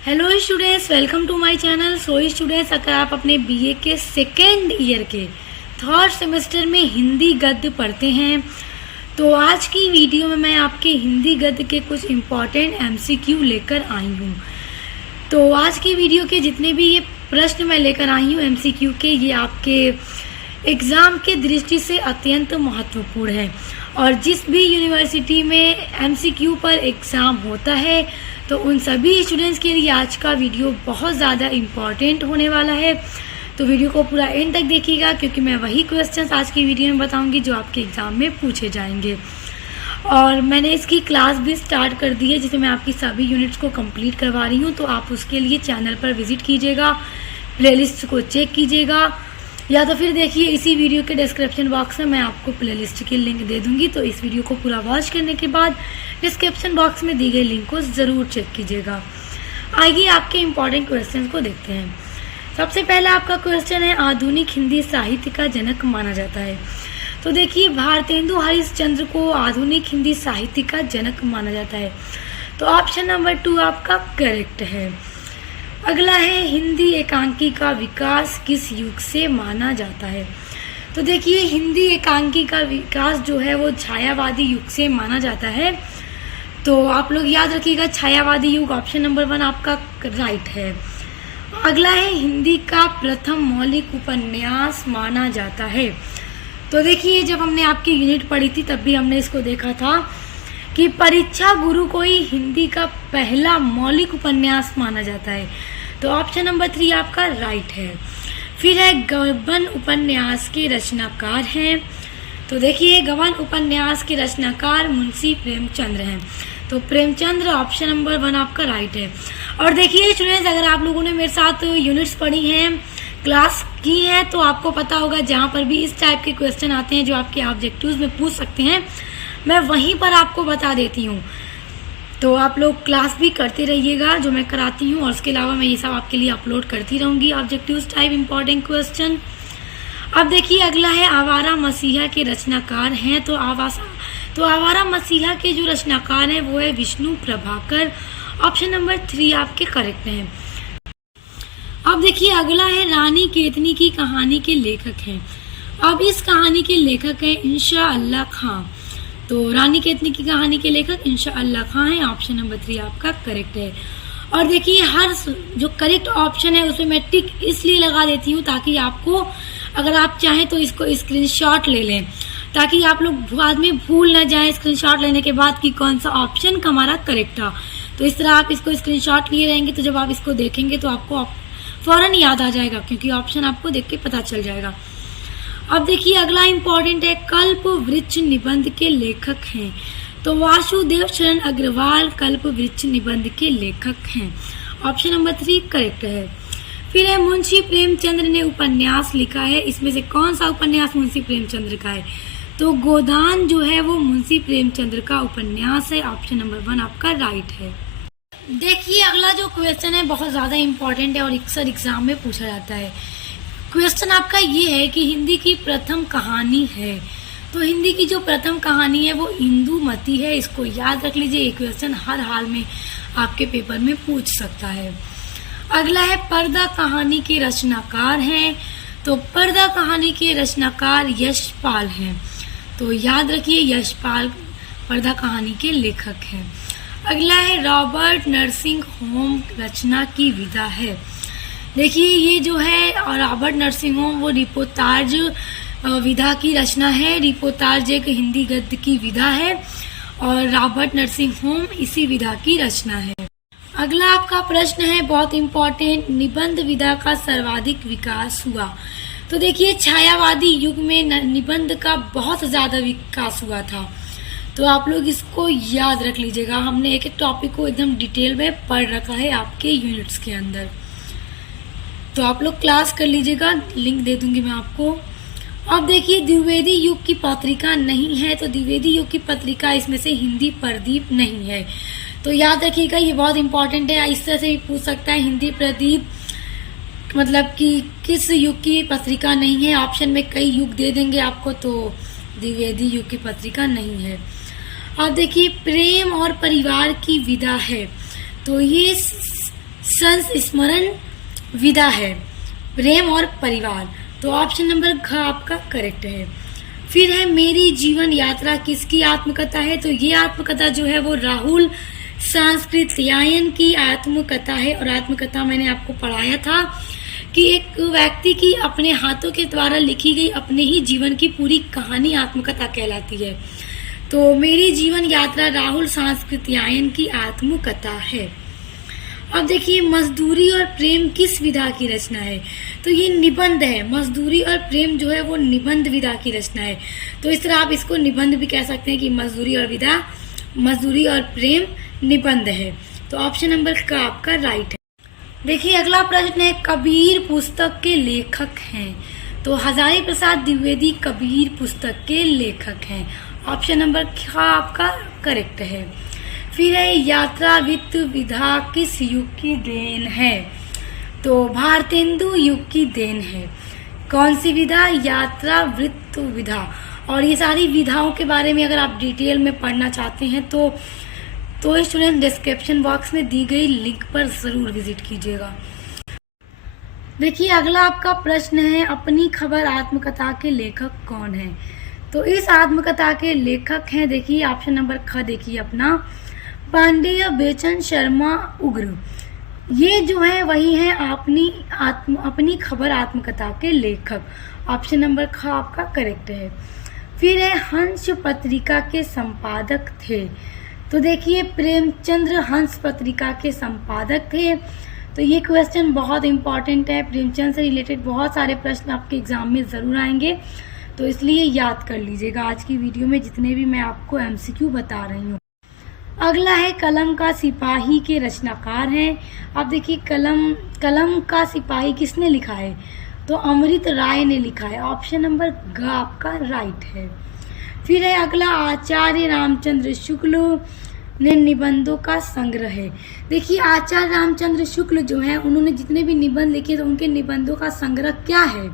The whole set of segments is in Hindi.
Hello students, welcome to my channel. So students, अगर आप अपने बीए के सेकेंड ईयर के थर्ड सेमेस्टर में हिंदी गद्य पढ़ते हैं तो आज की वीडियो में मैं आपके हिंदी गद्य के कुछ इम्पॉर्टेंट एमसीक्यू लेकर आई हूँ। तो आज की वीडियो के जितने भी ये प्रश्न मैं लेकर आई हूँ एमसीक्यू के, ये आपके एग्ज़ाम के दृष्टि से अत्यंत महत्वपूर्ण है। और जिस भी यूनिवर्सिटी में एमसीक्यू पर एग्ज़ाम होता है तो उन सभी स्टूडेंट्स के लिए आज का वीडियो बहुत ज़्यादा इम्पॉर्टेंट होने वाला है। तो वीडियो को पूरा एंड तक देखिएगा, क्योंकि मैं वही क्वेश्चंस आज की वीडियो में बताऊंगी जो आपके एग्ज़ाम में पूछे जाएंगे। और मैंने इसकी क्लास भी स्टार्ट कर दी है जिसमें मैं आपकी सभी यूनिट्स को कंप्लीट करवा रही हूँ। तो आप उसके लिए चैनल पर विजिट कीजिएगा, प्लेलिस्ट को चेक कीजिएगा, या तो फिर देखिए इसी वीडियो के डिस्क्रिप्शन बॉक्स में मैं आपको प्लेलिस्ट की लिंक दे दूंगी। तो इस वीडियो को पूरा वॉच करने के बाद डिस्क्रिप्शन बॉक्स में दी गई लिंक को ज़रूर चेक कीजिएगा। आइए आपके इम्पॉर्टेंट क्वेश्चंस को देखते हैं। सबसे पहला आपका क्वेश्चन है, आधुनिक हिंदी साहित्य का जनक माना जाता है। तो देखिए, भारतेंदु हरिश्चंद्र को आधुनिक हिंदी साहित्य का जनक माना जाता है। तो ऑप्शन नंबर 2 आपका करेक्ट है। अगला है, हिंदी एकांकी का विकास किस युग से माना जाता है। तो देखिए, हिंदी एकांकी का विकास जो है वो छायावादी युग से माना जाता है। तो आप लोग याद रखिएगा, छायावादी युग ऑप्शन नंबर 1 आपका राइट है। अगला है, हिंदी का प्रथम मौलिक उपन्यास माना जाता है। तो देखिए, जब हमने आपकी यूनिट पढ़ी थी तब भी हमने इसको देखा था कि परीक्षा गुरु को ही हिंदी का पहला मौलिक उपन्यास माना जाता है। तो ऑप्शन नंबर 3 आपका राइट है। फिर है, गबन उपन्यास के रचनाकार हैं। तो देखिए, गबन उपन्यास के रचनाकार मुंशी प्रेमचंद्र हैं। तो प्रेमचंद्र ऑप्शन नंबर 1 आपका राइट है। और देखिए स्टूडेंट्स, अगर आप लोगों ने मेरे साथ यूनिट्स पढ़ी हैं, क्लास की है, तो आपको पता होगा जहाँ पर भी इस टाइप के क्वेश्चन आते हैं जो आपके ऑब्जेक्टिव्स में पूछ सकते हैं, मैं वहीं पर आपको बता देती हूँ। तो आप लोग क्लास भी करते रहिएगा जो मैं कराती हूँ, और उसके अलावा मैं ये सब आपके लिए अपलोड करती रहूँगी ऑब्जेक्टिव्स टाइप इम्पॉर्टेंट क्वेश्चन। अब देखिए, अगला है, आवारा मसीहा के रचनाकार हैं। तो आवारा मसीहा के जो रचनाकार हैं वो है विष्णु प्रभाकर। ऑप्शन नंबर 3 आपके करेक्ट हैं। अब देखिए, अगला है, रानी केतनी की कहानी के लेखक हैं। अब इस कहानी के लेखक हैं इंशा अल्लाह खां। तो रानी केतनी की कहानी के लेखक इंशा अल्लाह खां हैं। ऑप्शन नंबर 3 आपका करेक्ट है। और देखिए, हर जो करेक्ट ऑप्शन है उसमें मैं टिक इसलिए लगा देती हूँ ताकि आपको, अगर आप चाहें तो इसको स्क्रीनशॉट ले लें, ताकि आप लोग बाद में भूल ना जाएं स्क्रीनशॉट लेने के बाद कि कौन सा ऑप्शन हमारा करेक्ट था। तो इस तरह आप इसको स्क्रीनशॉट लिए रहेंगे तो जब आप इसको देखेंगे तो आपको फौरन याद आ जाएगा, क्योंकि ऑप्शन आपको देख के पता चल जाएगा। अब देखिए, अगला इम्पॉर्टेंट है, कल्प वृक्ष निबंध के लेखक हैं। तो वासुदेव शरण अग्रवाल कल्प वृक्ष निबंध के लेखक हैं। ऑप्शन नंबर 3 करेक्ट है। फिर है, मुंशी प्रेमचंद्र ने उपन्यास लिखा है। इसमें से कौन सा उपन्यास मुंशी प्रेमचंद्र का है। तो गोदान जो है वो मुंशी प्रेमचंद्र का उपन्यास है। ऑप्शन नंबर 1 आपका राइट है। देखिए, अगला जो क्वेश्चन है बहुत ज़्यादा इम्पोर्टेंट है और अक्सर एग्जाम में पूछा जाता है। क्वेश्चन आपका ये है कि हिंदी की प्रथम कहानी है। तो हिंदी की जो प्रथम कहानी है वो इंदुमती है। इसको याद रख लीजिए, ये क्वेश्चन हर हाल में आपके पेपर में पूछ सकता है। अगला है, पर्दा कहानी के रचनाकार हैं। तो पर्दा कहानी के रचनाकार यशपाल हैं। तो याद रखिए, यशपाल पर्दा कहानी के लेखक हैं। अगला है, रॉबर्ट नरसिंह होम रचना की विधा है। देखिए, ये जो है रॉबर्ट नरसिंह होम वो रिपोर्ताज विधा की रचना है। रिपोर्ताज एक हिंदी गद्य की विधा है और रॉबर्ट नरसिंह होम इसी विधा की रचना है। अगला आपका प्रश्न है बहुत इम्पोर्टेंट, निबंध विधा का सर्वाधिक विकास हुआ। तो देखिए, छायावादी युग में निबंध का बहुत ज़्यादा विकास हुआ था। तो आप लोग इसको याद रख लीजिएगा, हमने एक एक टॉपिक को एकदम डिटेल में पढ़ रखा है आपके यूनिट्स के अंदर। तो आप लोग क्लास कर लीजिएगा, लिंक दे दूंगी मैं आपको। अब देखिए, द्विवेदी युग की पत्रिका नहीं है। तो द्विवेदी युग की पत्रिका, इसमें से हिंदी प्रदीप नहीं है। तो याद रखिएगा, ये बहुत इंपॉर्टेंट है। इस तरह से भी पूछ सकता है, हिंदी प्रदीप मतलब कि किस युग की पत्रिका नहीं है। ऑप्शन में कई युग दे देंगे आपको, तो द्विवेदी युग की पत्रिका नहीं है। अब देखिए, प्रेम और परिवार की विधा है। तो ये संस्मरण विधा है, प्रेम और परिवार। तो ऑप्शन नंबर घ आपका करेक्ट है। फिर है मेरी जीवन यात्रा किसकी आत्मकथा है? तो ये आत्मकथा जो है वो राहुल सांस्कृत्यायन की आत्मकथा है। और आत्मकथा मैंने आपको पढ़ाया था कि एक व्यक्ति की अपने हाथों के द्वारा लिखी गई अपने ही जीवन की पूरी कहानी आत्मकथा कहलाती है। तो मेरी जीवन यात्रा राहुल सांस्कृत्यायन की आत्मकथा है। अब देखिए मजदूरी और प्रेम किस विधा की रचना है? तो ये निबंध है। मजदूरी और प्रेम जो है वो निबंध विधा की रचना है। तो इस तरह आप इसको निबंध भी कह सकते हैं कि मजदूरी और प्रेम निबंध है। तो ऑप्शन नंबर का आपका राइट है। देखिए अगला प्रश्न है, कबीर पुस्तक के लेखक हैं? तो हजारी प्रसाद द्विवेदी कबीर पुस्तक के लेखक हैं। ऑप्शन नंबर ख आपका करेक्ट है। फिर है यात्रा वृत्त विधा किस युग की देन है? तो भारतेंदु युग की देन है। कौन सी विधा? यात्रा वृत्त विधा। और ये सारी विधाओं के बारे में अगर आप डिटेल में पढ़ना चाहते हैं तो स्टूडेंट डिस्क्रिप्शन बॉक्स में दी गई लिंक पर जरूर विजिट कीजिएगा। देखिए अगला आपका प्रश्न है, अपनी खबर आत्मकथा के लेखक कौन है? तो इस आत्मकथा के लेखक हैं, देखिए ऑप्शन नंबर ख देखिए अपना, पांडेय बेचन शर्मा उग्र। ये जो है वही है अपनी खबर आत्मकथा के लेखक। ऑप्शन नंबर ख आपका करेक्ट है। फिर है हंस पत्रिका के संपादक थे? तो देखिए प्रेमचंद्र हंस पत्रिका के संपादक थे। तो ये क्वेश्चन बहुत इंपॉर्टेंट है। प्रेमचंद से रिलेटेड बहुत सारे प्रश्न आपके एग्जाम में जरूर आएंगे, तो इसलिए याद कर लीजिएगा आज की वीडियो में जितने भी मैं आपको एमसीक्यू बता रही हूँ। अगला है कलम का सिपाही के रचनाकार हैं। अब देखिए कलम का सिपाही किसने लिखा है? तो अमृत राय ने लिखा है। ऑप्शन नंबर ग आपका राइट है। फिर है अगला, आचार्य रामचंद्र शुक्ल ने निबंधों का संग्रह है। देखिए आचार्य रामचंद्र शुक्ल जो है उन्होंने जितने भी निबंध लिखे तो उनके निबंधों का संग्रह क्या है?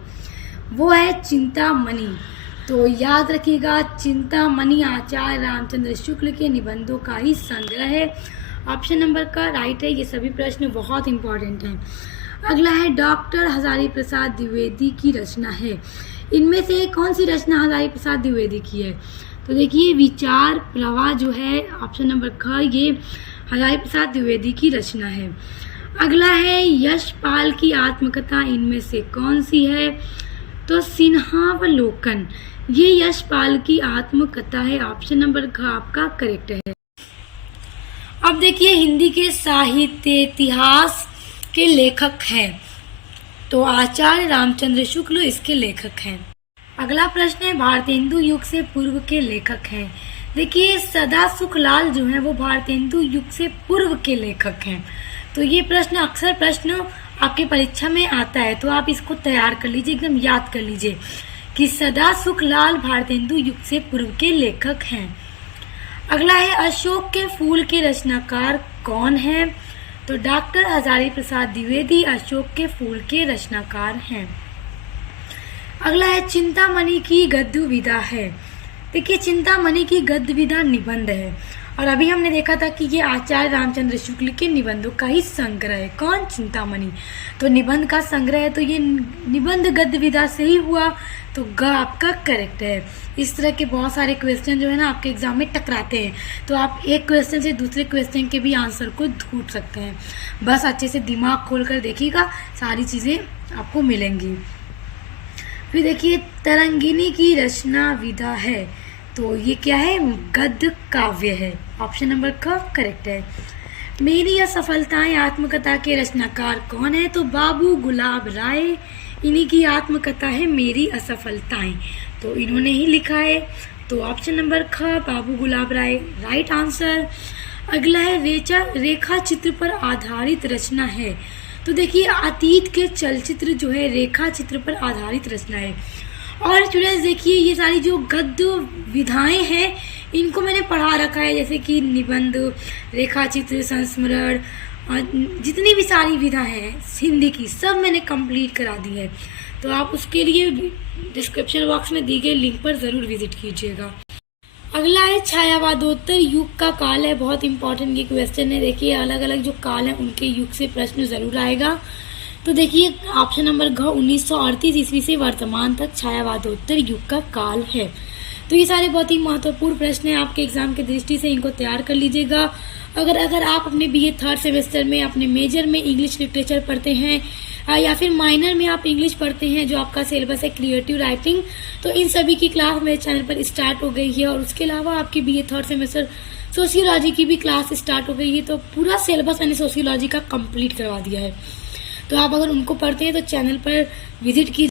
वो है चिंतामणि। तो याद रखिएगा चिंतामणि आचार्य रामचंद्र शुक्ल के निबंधों का ही संग्रह है। ऑप्शन नंबर का राइट है। ये सभी प्रश्न बहुत इंपॉर्टेंट हैं। अगला है डॉक्टर हजारी प्रसाद द्विवेदी की रचना है। इनमें से कौन सी रचना हजारी प्रसाद द्विवेदी की है? तो देखिए विचार प्रवाह जो है ऑप्शन नंबर ख, ये हजारी प्रसाद द्विवेदी की रचना है। अगला है यशपाल की आत्मकथा इनमें से कौन सी है? तो सिंहावलोकन, ये यशपाल की आत्मकथा है। ऑप्शन नंबर घ आपका करेक्ट है। अब देखिए हिंदी के साहित्य इतिहास के लेखक हैं, तो आचार्य रामचंद्र शुक्ल इसके लेखक हैं। अगला प्रश्न है भारतेंदु युग से पूर्व के लेखक हैं। देखिए सदा सुखलाल जो है वो भारतेंदु युग से पूर्व के लेखक हैं। तो ये प्रश्न अक्सर आपके परीक्षा में आता है, तो आप इसको तैयार कर लीजिए, एकदम याद कर लीजिए कि सदा सुखलाल भारतेंदु युग से पूर्व के लेखक हैं। अगला है अशोक के फूल के रचनाकार कौन है? तो डॉक्टर हजारी प्रसाद द्विवेदी अशोक के फूल के रचनाकार हैं। अगला है चिंतामणि की गद्य विधा है। देखिए चिंतामणि की गद्य विधा निबंध है, और अभी हमने देखा था कि ये आचार्य रामचंद्र शुक्ल के निबंधों का ही संग्रह है। कौन? चिंतामणि। तो निबंध का संग्रह है, तो ये निबंध गद्य विधा से ही हुआ, तो ग आपका करेक्ट है। इस तरह के बहुत सारे क्वेश्चन जो है ना आपके एग्जाम में टकराते हैं, तो आप एक क्वेश्चन से दूसरे क्वेश्चन के भी आंसर को ढूंढ सकते हैं। बस अच्छे से दिमाग खोल कर देखिएगा, सारी चीज़ें आपको मिलेंगी। फिर देखिए तरंगिनी की रचना विधा है, तो ये क्या है? गद्य काव्य है। ऑप्शन नंबर क करेक्ट है। मेरी असफलताएं आत्मकथा के रचनाकार कौन है? तो बाबू गुलाब राय, इन्हीं की आत्मकथा है मेरी असफलताएं, तो इन्होंने ही लिखा है। तो ऑप्शन नंबर ख बाबू गुलाब राय राइट आंसर। अगला है रेखा चित्र पर आधारित रचना है। तो देखिए अतीत के चलचित्र जो है रेखा चित्र पर आधारित रचना है। और स्टूडेंट्स देखिए ये सारी जो गद्य विधाएं हैं इनको मैंने पढ़ा रखा है, जैसे कि निबंध, रेखाचित्र, संस्मरण, जितनी भी सारी विधाएं हैं हिंदी की सब मैंने कंप्लीट करा दी है। तो आप उसके लिए डिस्क्रिप्शन बॉक्स में दी गई लिंक पर ज़रूर विजिट कीजिएगा। अगला है छायावादोत्तर युग का काल है। बहुत इंपॉर्टेंट ये क्वेश्चन है। देखिए अलग अलग जो काल है उनके युग से प्रश्न जरूर आएगा। तो देखिए ऑप्शन नंबर घ 1938 ईस्वी से वर्तमान तक छायावादोत्तर युग का काल है। तो ये सारे बहुत ही महत्वपूर्ण प्रश्न हैं आपके एग्जाम की दृष्टि से, इनको तैयार कर लीजिएगा। अगर आप अपने बीए थर्ड सेमेस्टर में अपने मेजर में इंग्लिश लिटरेचर पढ़ते हैं या फिर माइनर में आप इंग्लिश पढ़ते हैं, जो आपका सिलेबस है क्रिएटिव राइटिंग, तो इन सभी की क्लास मेरे चैनल पर स्टार्ट हो गई है। और उसके अलावा आपकी बीए थर्ड सेमेस्टर सोशियोलॉजी की भी क्लास स्टार्ट हो गई है। तो पूरा सिलेबस मैंने सोशियोलॉजी का कंप्लीट करवा दिया है। तो आप अगर उनको पढ़ते हैं तो चैनल पर विजिट कीजिए।